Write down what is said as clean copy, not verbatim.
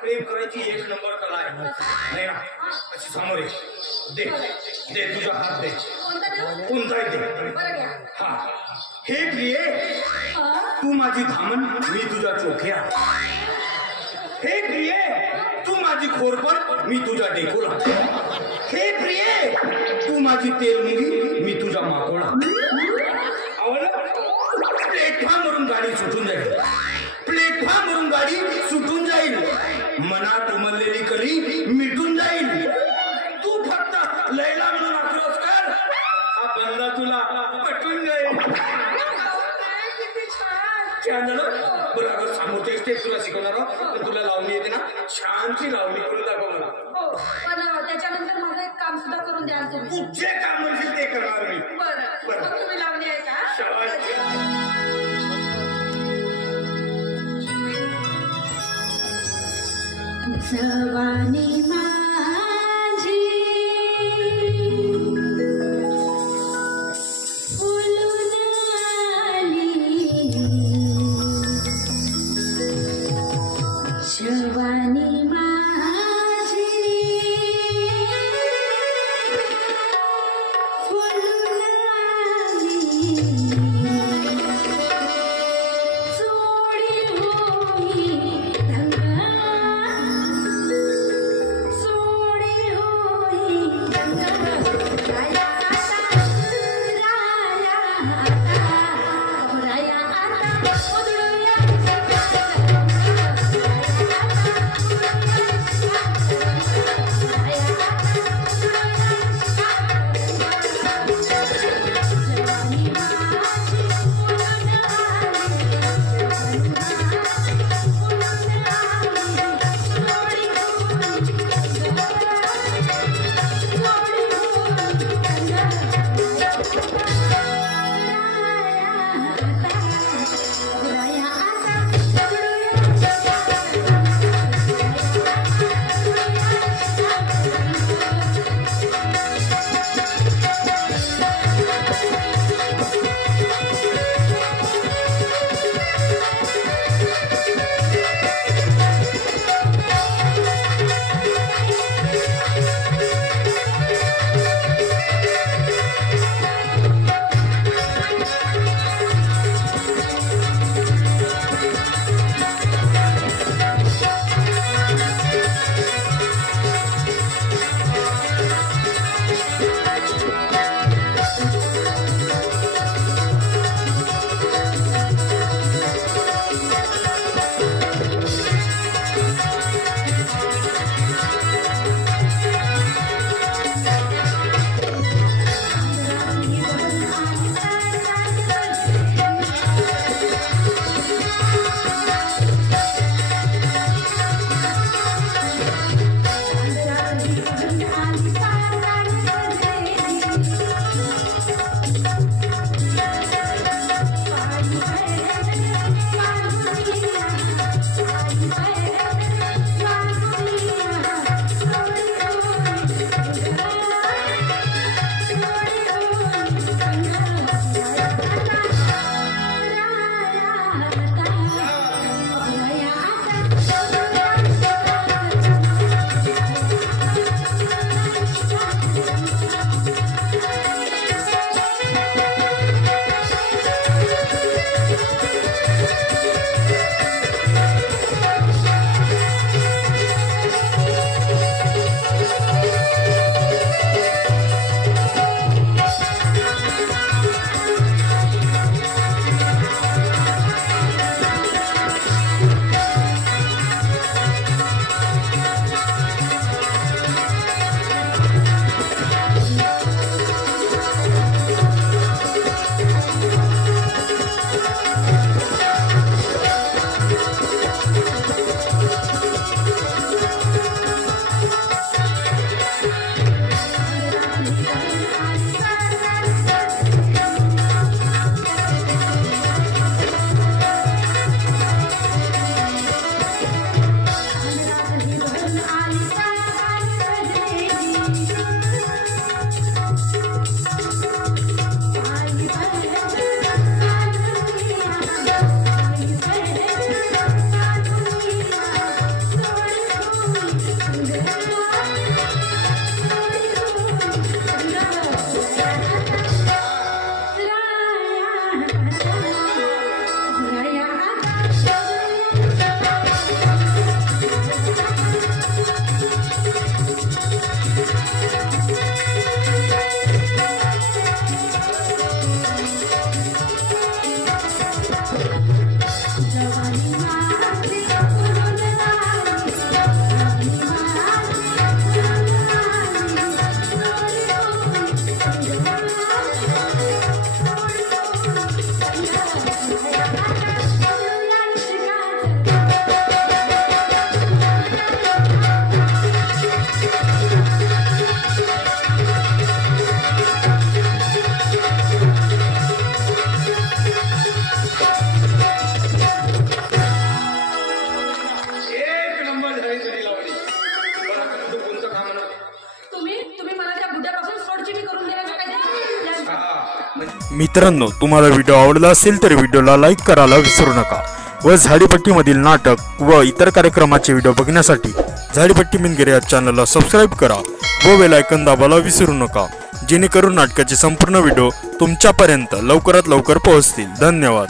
प्रेम करायची एक नंबर कला आहे. नाही ना अशी समोर ये. दे दे तुझा हात दे. कोणताही दे. हा हे प्रिये तू माझी धामण मी तुझा चोख्या. हे प्रिये तू माझी खोरपण मी तुझा डेकोला. हे प्रिये तू माझी तेलमुंगी मी तुझा माकोळा. प्लेटफॉर्मवरून गाडी सुटून जाईल. प्लेटफॉर्मवरून गाडी सुटून जाईल. मनात उमललेली कली मिटून जाईल. तू फक्त लैला म्हणून अप्रोच कर. हा बंदा तुला पटून जाईल. छान झालं. बरोबर समोरच्या स्टेप तुला शिकवणार आहोत. पण तुला लावणी येते ना. छानची लावणी करून दाखव मला. पण त्याच्यानंतर माझं एक काम सुद्धा करून द्याल तुम्ही. तू जे काम म्हणशील ते करणार मी. बरं तुम्ही लावणी आहे का? जवानी माझी फुलून आली. जवानी माझी फुलून आली. जोडी होई रंगा मित्रांनो, तुम्हाला व्हिडिओ आवडला असेल तर व्हिडिओला लाईक करायला विसरू नका व झाडीपट्टीमधील नाटक व इतर कार्यक्रमाचे व्हिडिओ बघण्यासाठी झाडीपट्टी मिनगिरे या चॅनलला सबस्क्राईब करा व बेल आयकॉन दाबायला विसरू नका, जेणेकरून नाटकाचे संपूर्ण व्हिडिओ तुमच्यापर्यंत लवकरात लवकर पोहोचतील. धन्यवाद.